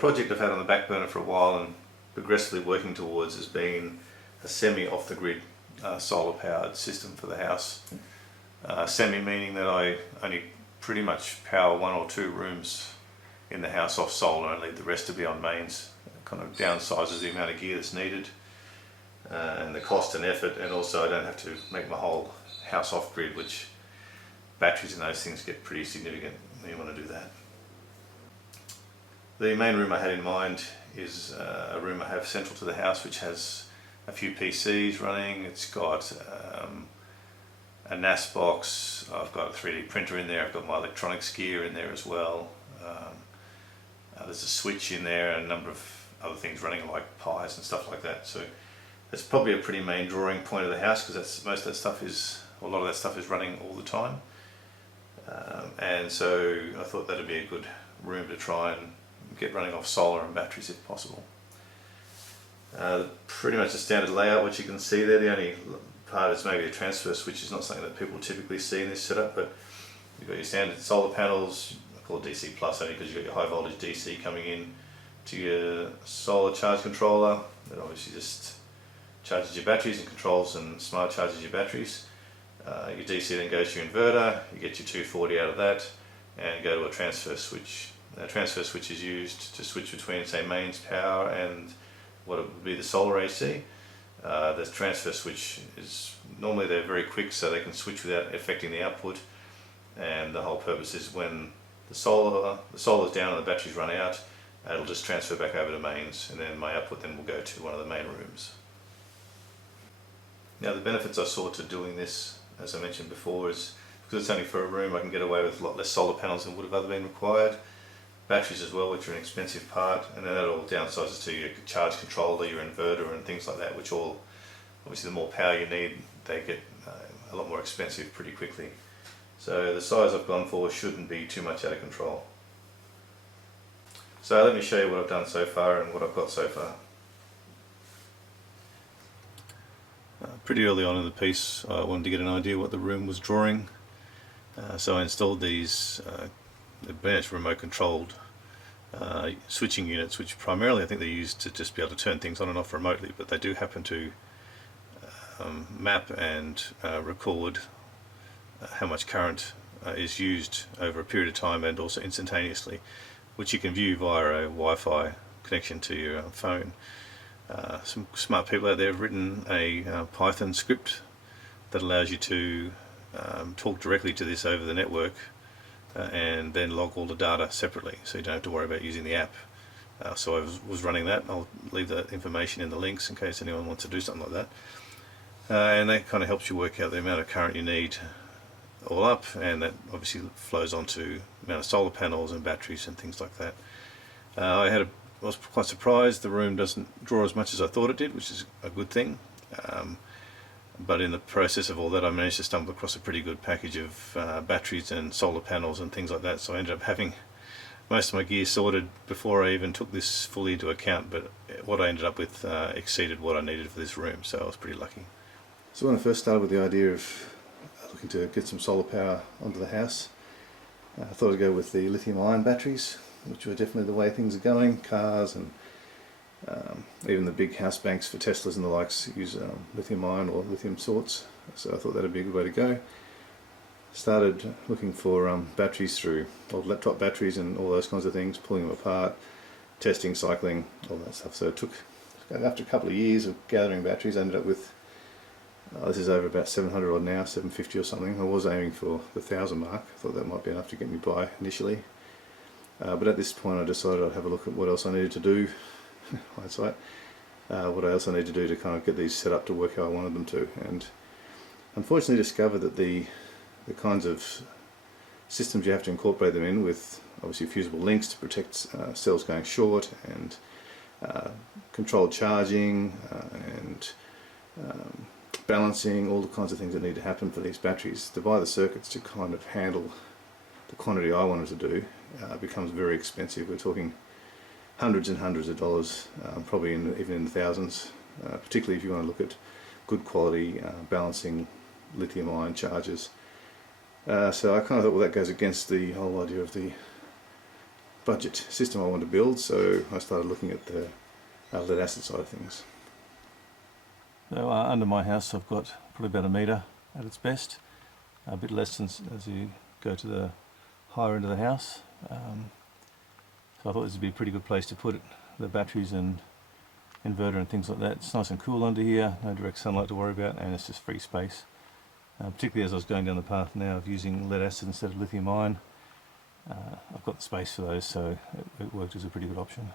project I've had on the back burner for a while and progressively working towards has been a semi off-the-grid solar powered system for the house. Semi meaning that I only pretty much power 1 or 2 rooms in the house off solar and leave the rest to be on mains. It kind of downsizes the amount of gear that's needed and the cost and effort, and also I don't have to make my whole house off grid, which batteries and those things get pretty significant when you want to do that. The main room I had in mind is a room I have central to the house, which has a few PCs running. It's got a NAS box, I've got a 3D printer in there, I've got my electronics gear in there as well. There's a switch in there and a number of other things running like pies and stuff like that. So that's probably a pretty main drawing point of the house, because that's most of that stuff is, a lot of that stuff is running all the time. And so I thought that'd be a good room to try and get running off solar and batteries if possible. Pretty much a standard layout, which you can see there. The only part is maybe a transfer switch, is not something that people typically see in this setup, but you've got your standard solar panels. I call it DC plus only because you've got your high voltage DC coming in to your solar charge controller that obviously just charges your batteries and controls and smart charges your batteries. Your DC then goes to your inverter, you get your 240 out of that and go to a transfer switch. A transfer switch is used to switch between, say, mains power and what it would be the solar AC. The transfer switch is normally, they're very quick, so they can switch without affecting the output, and the whole purpose is when the solar's down and the batteries run out, it'll just transfer back over to mains, and then my output then will go to one of the main rooms. Now the benefits I saw to doing this, as I mentioned before, is because it's only for a room, I can get away with a lot less solar panels than would have other been required. Batteries as well, which are an expensive part, and then that all downsizes to your charge controller, your inverter and things like that, which all, obviously the more power you need, they get a lot more expensive pretty quickly. So the size I've gone for shouldn't be too much out of control. So let me show you what I've done so far and what I've got so far. Pretty early on in the piece I wanted to get an idea what the room was drawing, so I installed these they're actually remote controlled switching units, which primarily I think they're used to just be able to turn things on and off remotely, but they do happen to map and record how much current is used over a period of time and also instantaneously, which you can view via a Wi-Fi connection to your phone. Some smart people out there have written a Python script that allows you to talk directly to this over the network and then log all the data separately, so you don't have to worry about using the app. So I was running that. I'll leave that information in the links in case anyone wants to do something like that. And that kind of helps you work out the amount of current you need all up, and that obviously flows onto the amount of solar panels and batteries and things like that. I was quite surprised the room doesn't draw as much as I thought it did, which is a good thing. But in the process of all that, I managed to stumble across a pretty good package of batteries and solar panels and things like that, so I ended up having most of my gear sorted before I even took this fully into account, but what I ended up with exceeded what I needed for this room, so I was pretty lucky. So when I first started with the idea of looking to get some solar power onto the house, I thought I'd go with the lithium-ion batteries, which were definitely the way things are going. Cars and even the big house banks for Teslas and the likes use lithium-ion or lithium sorts, so I thought that'd be a good way to go. Started looking for batteries through old laptop batteries and all those kinds of things, pulling them apart, testing, cycling, all that stuff. So it took, after a couple of years of gathering batteries, I ended up with, this is over about 700 odd now, 750 or something. I was aiming for the 1,000 mark. I thought that might be enough to get me by initially. But at this point I decided I'd have a look at what else I needed to do, hindsight, what else I needed to do to kind of get these set up to work how I wanted them to. And unfortunately discovered that the kinds of systems you have to incorporate them in, with obviously fusible links to protect cells going short, and controlled charging and balancing, all the kinds of things that need to happen for these batteries, to buy the circuits to kind of handle the quantity I wanted to do, becomes very expensive. We're talking hundreds and hundreds of dollars, probably even in the thousands, particularly if you want to look at good quality balancing lithium-ion chargers. So I kind of thought, well, that goes against the whole idea of the budget system I want to build, so I started looking at the lead acid side of things. So under my house I've got probably about 1 metre at its best, a bit less than as you go to the higher end of the house. So I thought this would be a pretty good place to put the batteries and inverter and things like that. It's nice and cool under here, no direct sunlight to worry about, and it's just free space. Particularly as I was going down the path now of using lead acid instead of lithium ion, I've got the space for those, so it worked as a pretty good option.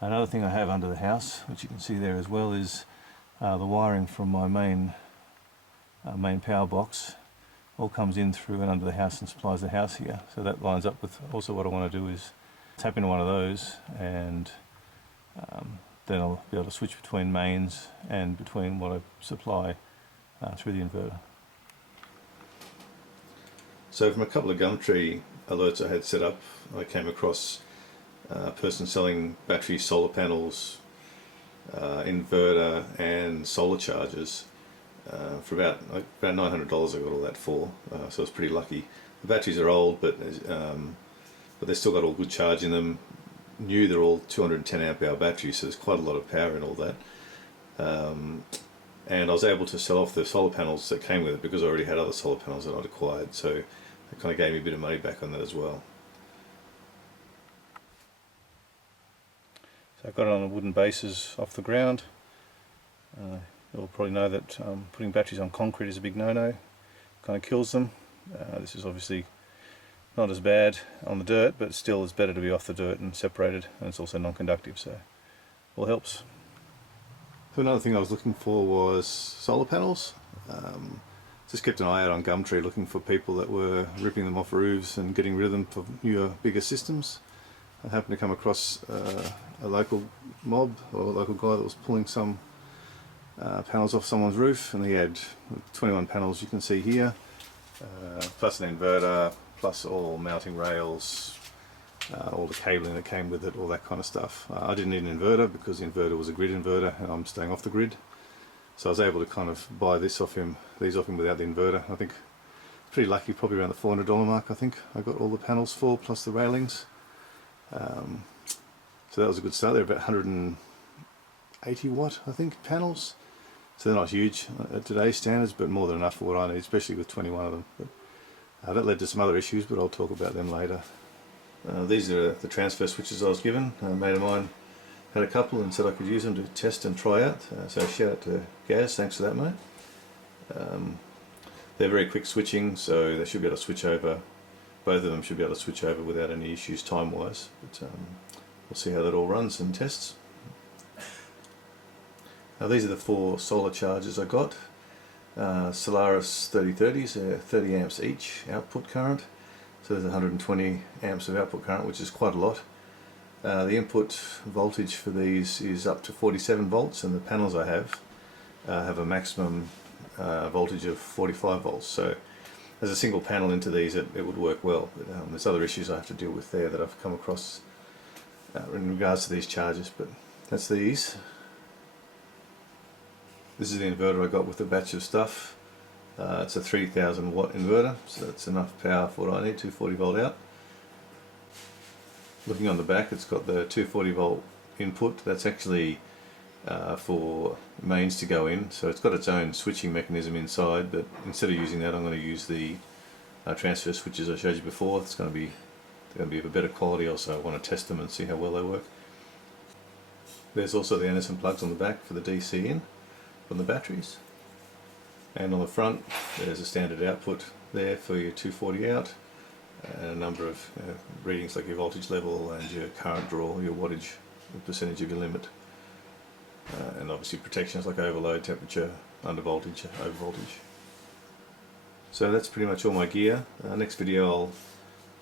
Another thing I have under the house, which you can see there as well, is the wiring from my main power box. All comes in through and under the house and supplies the house here. So that lines up with also what I want to do is tap into one of those, and then I'll be able to switch between mains and between what I supply through the inverter. So from a couple of Gumtree alerts I had set up, I came across a person selling battery, solar panels, inverter and solar chargers for about $900. I got all that for, so I was pretty lucky. The batteries are old, but they've still got all good charge in them. New, they're all 210 amp hour batteries, so there's quite a lot of power in all that. And I was able to sell off the solar panels that came with it because I already had other solar panels that I'd acquired, so it kind of gave me a bit of money back on that as well. So I've got it on a wooden bases off the ground. You'll probably know that putting batteries on concrete is a big no-no, kind of kills them. This is obviously not as bad on the dirt, but still it's better to be off the dirt and separated, and it's also non-conductive, so all helps. So another thing I was looking for was solar panels. Just kept an eye out on Gumtree looking for people that were ripping them off roofs and getting rid of them for newer, bigger systems. I happened to come across a local mob, or a local guy that was pulling some panels off someone's roof, and he had 21 panels you can see here, plus an inverter, plus all mounting rails, all the cabling that came with it, all that kind of stuff. I didn't need an inverter because the inverter was a grid inverter and I'm staying off the grid, so I was able to kind of buy these off him without the inverter. I think pretty lucky, probably around the $400 mark I think I got all the panels for, plus the railings. So that was a good start. They're about 180 watt I think panels, so they're not huge at today's standards, but more than enough for what I need, especially with 21 of them. But that led to some other issues, but I'll talk about them later. These are the transfer switches I was given. A mate of mine had a couple and said I could use them to test and try out, so shout out to Gaz, thanks for that mate. They're very quick switching, so they should be able to switch over, both of them should be able to switch over without any issues time wise, but we'll see how that all runs and tests. Now these are the 4 solar chargers I got. Solaris 3030s, they're 30 amps each output current, so there's 120 amps of output current, which is quite a lot. The input voltage for these is up to 47 volts, and the panels I have a maximum voltage of 45 volts, so as a single panel into these it would work well, but there's other issues I have to deal with there that I've come across in regards to these chargers, but that's these. This is the inverter I got with a batch of stuff. It's a 3000 watt inverter, so that's enough power for what I need, 240 volt out. Looking on the back, it's got the 240 volt input. That's actually for mains to go in, so it's got its own switching mechanism inside, but instead of using that I'm going to use the transfer switches I showed you before. They're going to be of a better quality. Also I want to test them and see how well they work. There's also the Anderson plugs on the back for the DC in from the batteries, and on the front there's a standard output there for your 240 out, and a number of readings like your voltage level and your current draw, your wattage, the percentage of your limit, and obviously protections like overload, temperature, under voltage, over voltage. So that's pretty much all my gear. Next video I'll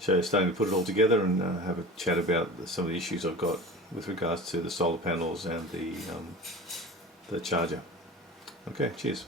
show you starting to put it all together and have a chat about some of the issues I've got with regards to the solar panels and the charger. Okay, cheers.